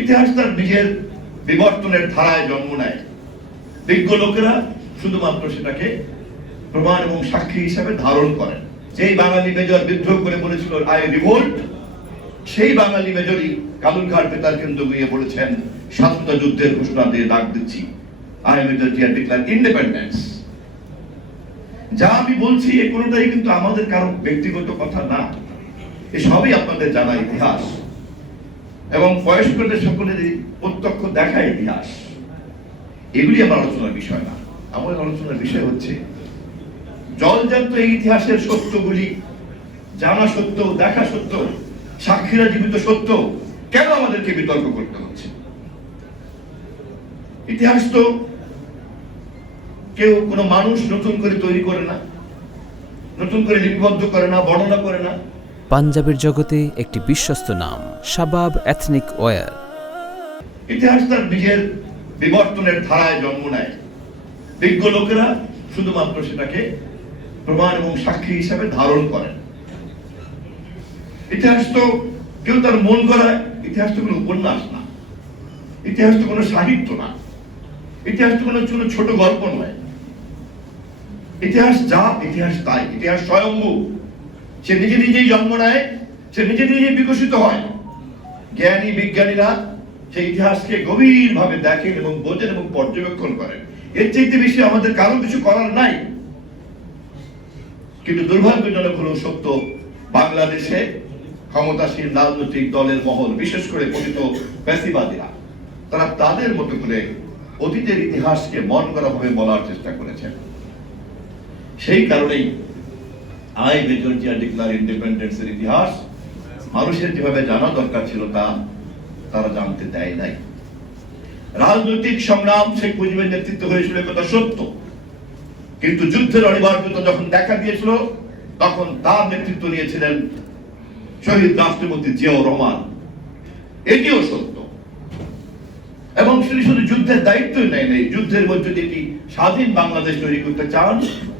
ইতিহাস তার নিজের বিবর্তনের ধারায় জন্ম নেয়। বিজ্ঞ লোকেরা শুধুমাত্র সেটাকে প্রমাণ এবং সাক্ষী হিসাবে ধারণ করেন। যেই বাঙালি মেজর বিদ্রোহ করে বলেছিল আই রিভোল্ট, সেই বাঙালি মেজরই কালুরঘাট বেতার কেন্দ্র গিয়ে বলেছেন স্বাধীনতা যুদ্ধের ঘোষণা দিয়ে ডাক দিচ্ছি, I major dear declare independence. যা আমি বলছি এ কোনোটাই কিন্তু আমাদের কারো ব্যক্তিগত কথা না, এ সবই আপনাদের জানা ইতিহাস এবং বয়স্কদের সকলেরই প্রত্যক্ষ দেখা ইতিহাস। এগুলি আমার আলোচনার বিষয় না। আমাদের আলোচনার বিষয় হচ্ছে জলজান্ত এই ইতিহাসের সত্যগুলি জানা সত্য, দেখা সত্য, সাক্ষীরা জীবিত সত্য কেন আমাদেরকে বিতর্ক করতে হচ্ছে? ইতিহাস তো কেউ কোনো মানুষ নতুন করে তৈরি করে না, নতুন করে লিপিবদ্ধ করে না, বর্ণনা করে না। পাঞ্জাবের জগতে একটি বিশ্বস্ত নাম শাবাব এথনিক ওয়্যার। ইতিহাস তার নিজের বিবর্তনের ধারায় জন্ম নেয়। বিজ্ঞ লোকেরা শুধুমাত্র সেটাকে প্রমাণ এবং সাক্ষী হিসাবে ধারণ করেন। ইতিহাস তো কেউ তার মন গড়ায়। ইতিহাস তো কোনো উপন্যাস না, ইতিহাস তো কোনো সাহিত্য না, ইতিহাস তো কোনো ছোট গল্প নয়। ইতিহাস যা ইতিহাস তাই। ইতিহাস স্বয়ম্ভু, সে নিজে নিজেই জন্ম নেয়, সে নিজে নিজেই বিকশিত হয়। জ্ঞানী বিজ্ঞানীরা সেই ইতিহাসকে গভীরভাবে দেখেন এবং বোঝেন এবং পর্যবেক্ষণ করেন। এর চাইতে বেশি আমাদের কারো কিছু করার নাই। কিন্তু দুর্ভাগ্যজনক হলো সত্য, বাংলাদেশে ক্ষমতাসীন রাজনৈতিক দলের মহল, বিশেষ করে পতিত ফ্যাসিবাদীরা, তারা তাদের মতো করে অতীতের ইতিহাসকে মন করা ভাবে বলার চেষ্টা করেছেন। সেই কারণেই আই মেজর ডিয়ার ডিক্লেয়ার ইন্ডিপেন্ডেন্সের ইতিহাস মানুষের যেভাবে জানা দরকার ছিল তা তারা জানতে দেয় নাই। রাজনৈতিক সংগ্রাম শেখ মুজিবের নেতৃত্ব হয়েছিল, কথা সত্য, কিন্তু যুদ্ধের অনিবার্যতা যখন দেখা দিয়েছিল তখন তার নেতৃত্ব নিয়েছিলেন শহীদ রাষ্ট্রপতি জিয়াউর রহমান, এটিও সত্য। এবং তিনি শুধু যুদ্ধের দায়িত্বই নেয় নাই, যুদ্ধের মধ্যে একটি স্বাধীন বাংলাদেশ তৈরি করতে চান,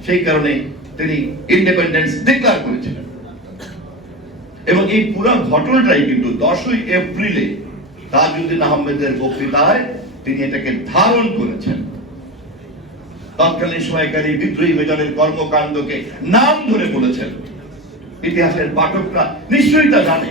সেই কারণে তিনি ইন্ডিপেন্ডেন্স ডিক্লেয়ার করেছিলেন। এবং এই পুরো ঘটনাটাই কিন্তু 10ই এপ্রিলে তাজউদ্দিন আহমেদের বক্তৃতায় তিনি এটাকে ধারণ করেছেন। তৎকালীন সময়কারী বিদ্রোহী মেজরের কর্মকাণ্ডকে নাম ধরে বলেছেন। ইতিহাসের পাঠকরা নিশ্চয়ই তা জানে।